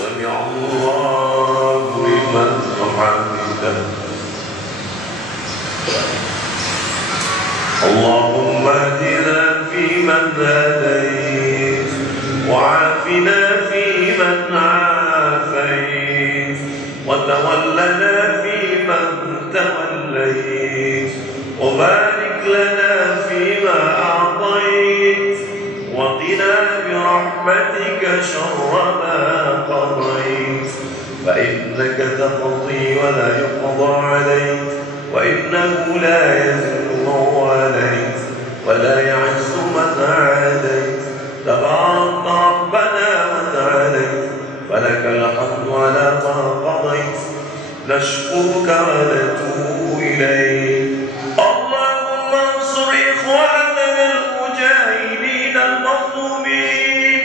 سمع الله لمن حمده اللهم اهدنا فيمن هديت وعافنا فيمن عافيت وتولنا فيمن توليت وبارك لنا فيما أعطيت وقنا برحمتك شر ما قضيت فإنك تقضي ولا يقضى عليك وإنه لا يذل من واليت ولا يعز من عاديت تبارك ربنا وتعاليت ولك الحمد على ما قضيت نشكرك ونتوب إليك اللهم انصر إخواننا المجاهدين المظلومين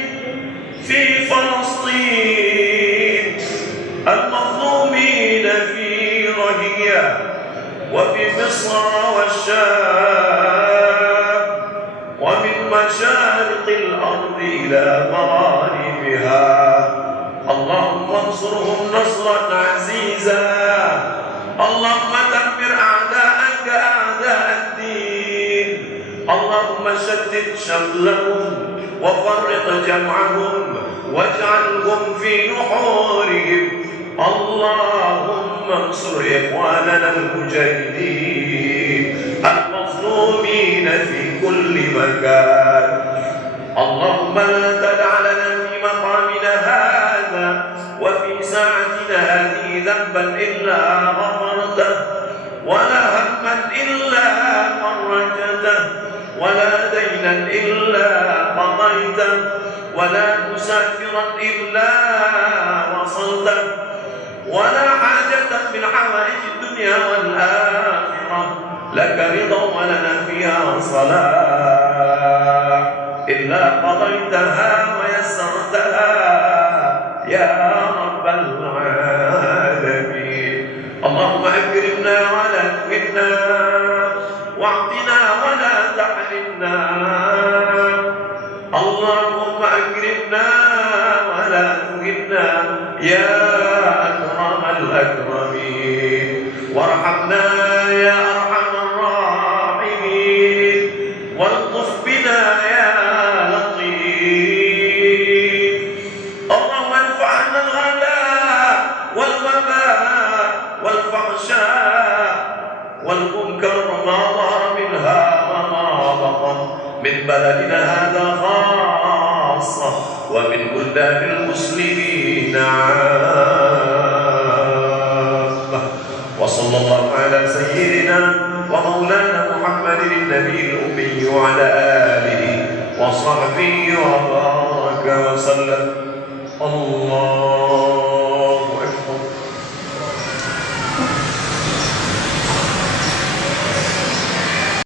في فلسطين المظلومين في رهية وفي مصر والشام ومن مشارق الأرض إلى مغاربها اللهم انصرهم نصرا عزيزا اللهم دمر أعداءك أعداء الدين اللهم شتت شملهم وفرق جمعهم واجعلهم في نحورهم اللهم انصر إخواننا المجاهدين المظلومين في كل مكان اللهم لا تدع لنا في مقامنا هذا وفي ساعتنا هذه ذنبا إلا غفرته ولا هما إلا فرجته ولا دينا إلا قضيته ولا مسافرا إلا وصلته ولا حاجة من حوائج الدنيا والآخرة لك رضا ولنا فيها صلاح إلا قضيتها ويسرتها يا رب العالمين اللهم أكرمنا ولا تهنا واعطنا ولا تحرمنا اللهم أكرمنا ولا تهنا يا أكرم الأكرمين وارحمنا يا أرحم الراحمين والطف بنا يا لطيف اللهم ارفع عنا الغلاء والوباء والفحشاء والمنكر ما ظهر منها وما بطن من بلدنا هذا خاصة ومن بلدان المسلمين عامة وصلى الله على سيدنا ومولانا محمد النبي الأمي وعلى آله وصحبه وبارك وسلم الله